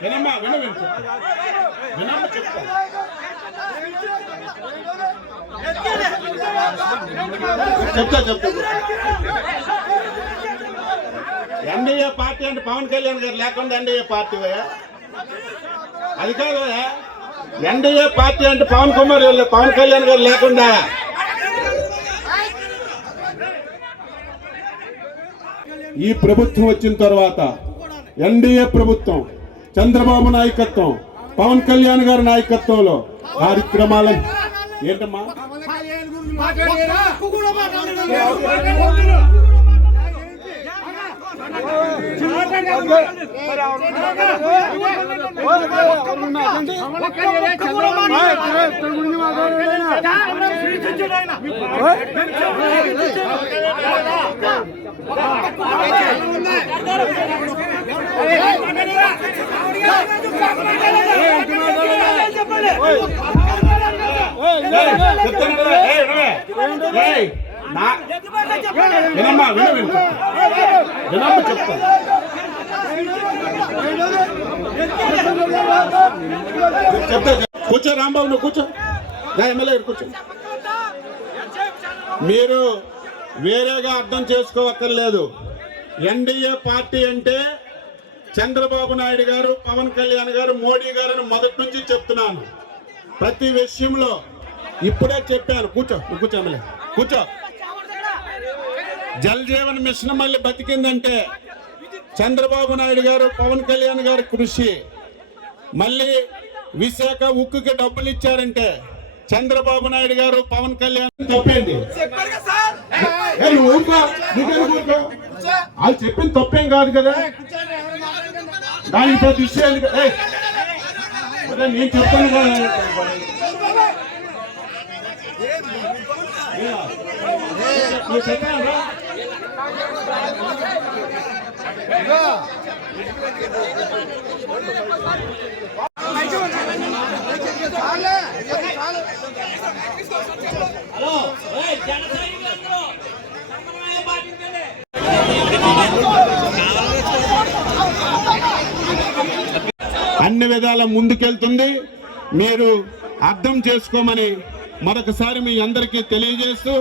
వినమ్మా వినమ్మా చెప్తా NDA party అంటే పవన్ కళ్యాణ్ గారు లేకుండా ఎన్డీఏ పార్టీ అది కాదు. ఎన్డీఏ పార్టీ అంటే పవన్ కళ్యాణ్ గారు లేకుండా ఈ ప్రభుత్వం వచ్చిన తర్వాత ఎన్డీఏ ప్రభుత్వం చంద్రబాబు నాయకత్వం పవన్ కళ్యాణ్ గారి నాయకత్వంలో కార్యక్రమాలను ఏంటమ్మా వినమ్మా వినమ్మా చెప్తా కూర్చో రాంబాబు నువ్వు కూర్చో ఎమ్మెల్యే కూర్చో. మీరు వేరేగా అర్థం చేసుకోవక్కర్లేదు. ఎన్డీఏ పార్టీ అంటే చంద్రబాబు నాయుడు గారు పవన్ కళ్యాణ్ గారు మోడీ గారు మొదటి నుంచి చెప్తున్నాను. ప్రతి విషయంలో ఇప్పుడే చెప్పాను. కూర్చో ఎమ్మెల్యే కూర్చో. జల్ జీవన్ మిషన్ మళ్ళీ బతికిందంటే చంద్రబాబు నాయుడు గారు పవన్ కళ్యాణ్ గారి కృషి. మళ్ళీ విశాఖ ఉక్కుకి డబ్బులు ఇచ్చారంటే చంద్రబాబు నాయుడు గారు పవన్ కళ్యాణ్. తప్పేంటి వాళ్ళు చెప్పింది తప్పేం కాదు కదా. దానికి ప్రతి విషయాలు నేను చెప్తాను కదా. అన్ని విధాల ముందుకెళ్తుంది. మీరు అర్థం చేసుకోమని మరొకసారి మీ అందరికీ తెలియజేస్తూ